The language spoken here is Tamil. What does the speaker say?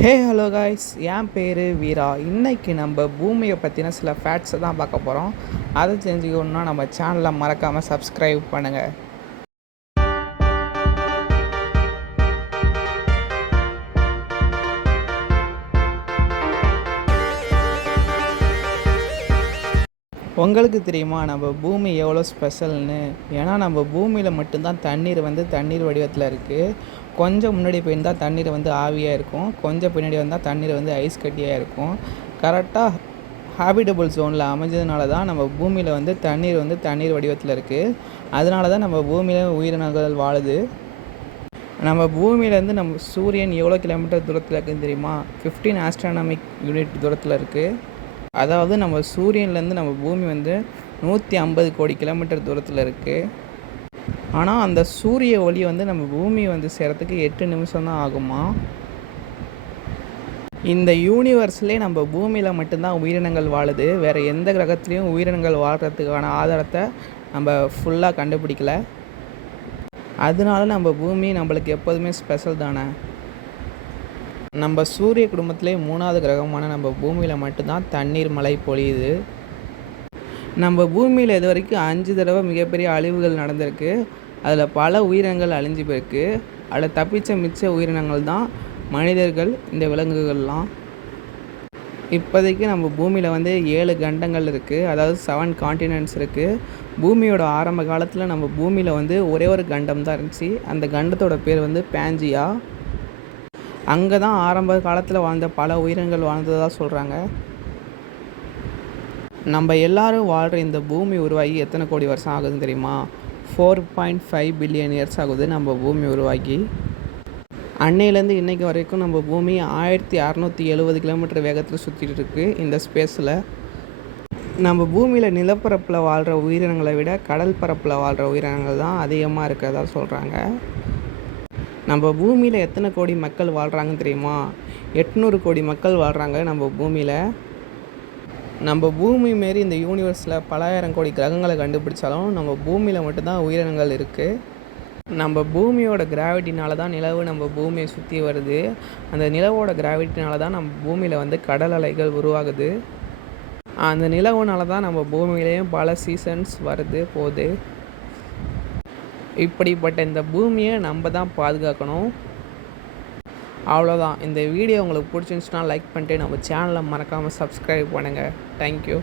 ஹே ஹலோ காய்ஸ், என் பேர் வீரா. இன்றைக்கி நம்ம பூமியை பற்றின சில ஃபேக்ட்ஸை தான் பார்க்க போகிறோம். அதை தெரிஞ்சுக்கணுன்னா நம்ம சேனலை மறக்காமல் சப்ஸ்கிரைப் பண்ணுங்கள். உங்களுக்கு தெரியுமா நம்ம பூமி எவ்வளோ ஸ்பெஷல்னு? ஏன்னா நம்ம பூமியில் மட்டும்தான் தண்ணீர் தண்ணீர் வடிவத்தில் இருக்குது. கொஞ்சம் முன்னாடி போயிருந்தால் தண்ணீர் ஆவியாக இருக்கும், கொஞ்சம் பின்னாடி வந்தால் தண்ணீர் ஐஸ் கட்டியாக இருக்கும். கரெக்டாக ஹேபிட்டபிள் ஜோனில் அமைஞ்சதுனால தான் நம்ம பூமியில் தண்ணீர் வடிவத்தில் இருக்குது. அதனால தான் நம்ம பூமியில் உயிரினங்கள் வாழுது. நம்ம பூமியிலேருந்து நம்ம சூரியன் எவ்வளோ கிலோமீட்டர் தூரத்தில் இருக்குதுன்னு தெரியுமா? 15 ஆஸ்ட்ரானமிக் யூனிட் தூரத்தில் இருக்குது. அதாவது நம்ம சூரியன்லேருந்து நம்ம பூமி 150 கோடி கிலோமீட்டர் தூரத்தில் இருக்குது. ஆனால் அந்த சூரிய ஒளி நம்ம பூமி சேரத்துக்கு 8 நிமிஷம் தான் ஆகுமா. இந்த யூனிவர்ஸ்லேயே நம்ம பூமியில் மட்டும்தான் உயிரினங்கள் வாழுது. வேறு எந்த கிரகத்துலேயும் உயிரினங்கள் வாழ்கிறதுக்கான ஆதாரத்தை நம்ம ஃபுல்லாக கண்டுபிடிக்கல. அதனால நம்ம பூமி நம்மளுக்கு எப்போதுமே ஸ்பெஷல் தானே. நம்ம சூரிய குடும்பத்திலே 3வது கிரகமான நம்ம பூமியில் மட்டும்தான் தண்ணீர் மழை பொழியுது. நம்ம பூமியில் இது வரைக்கும் 5 தடவை மிகப்பெரிய அழிவுகள் நடந்திருக்கு. அதில் பல உயிரினங்கள் அழிஞ்சு போயிருக்கு. அதில் தப்பிச்ச மிச்ச உயிரினங்கள் தான் மனிதர்கள், இந்த விலங்குகள்லாம். இப்போதைக்கு நம்ம பூமியில் 7 கண்டங்கள் இருக்குது, அதாவது 7 காண்டினென்ட்ஸ் இருக்குது. பூமியோட ஆரம்ப காலத்தில் நம்ம பூமியில் ஒரே ஒரு கண்டம் தான் இருந்துச்சு. அந்த கண்டத்தோட பேர் பேஞ்சியா. அங்கே தான் ஆரம்ப காலத்தில் வாழ்ந்த பல உயிரினங்கள் வாழ்ந்ததாக சொல்கிறாங்க. நம்ம எல்லோரும் வாழ்கிற இந்த பூமி உருவாகி எத்தனை கோடி வருஷம் ஆகுதுன்னு தெரியுமா? 4.5 பில்லியன் இயர்ஸ் ஆகுது நம்ம பூமி உருவாகி. அன்னையிலேருந்து இன்றைக்கு வரைக்கும் நம்ம பூமி 1670 கிலோமீட்டர் வேகத்தில் சுற்றிட்டு இருக்குது இந்த ஸ்பேஸில். நம்ம பூமியில் நிலப்பரப்பில் வாழ்கிற உயிரினங்களை விட கடல் பரப்பில் வாழ்கிற உயிரினங்கள் தான் அதிகமாக இருக்கிறதா சொல்கிறாங்க. நம்ம பூமியில் எத்தனை கோடி மக்கள் வாழ்கிறாங்கன்னு தெரியுமா? 800 கோடி மக்கள் வாழ்கிறாங்க நம்ம பூமியில். நம்ம பூமி மாரி இந்த யூனிவர்ஸில் பல ஆயிரம் கோடி கிரகங்களை கண்டுபிடிச்சாலும் நம்ம பூமியில் மட்டும்தான் உயிரினங்கள் இருக்குது. நம்ம பூமியோட கிராவிட்டினால தான் நிலவு நம்ம பூமியை சுற்றி வருது. அந்த நிலவோட கிராவிட்டினால தான் நம்ம பூமியில் கடல் அலைகள் உருவாகுது. அந்த நிலவுனால தான் நம்ம பூமியிலையும் பல சீசன்ஸ் வருது போகுது. இப்படிப்பட்ட இந்த பூமியை நம்ம தான் பாதுகாக்கணும். அவ்வளோதான். இந்த வீடியோ உங்களுக்கு பிடிச்சிருந்துச்சுன்னா லைக் பண்ணிட்டு நம்ம சேனலை மறக்காமல் சப்ஸ்கிரைப் பண்ணுங்கள். தேங்க்யூ.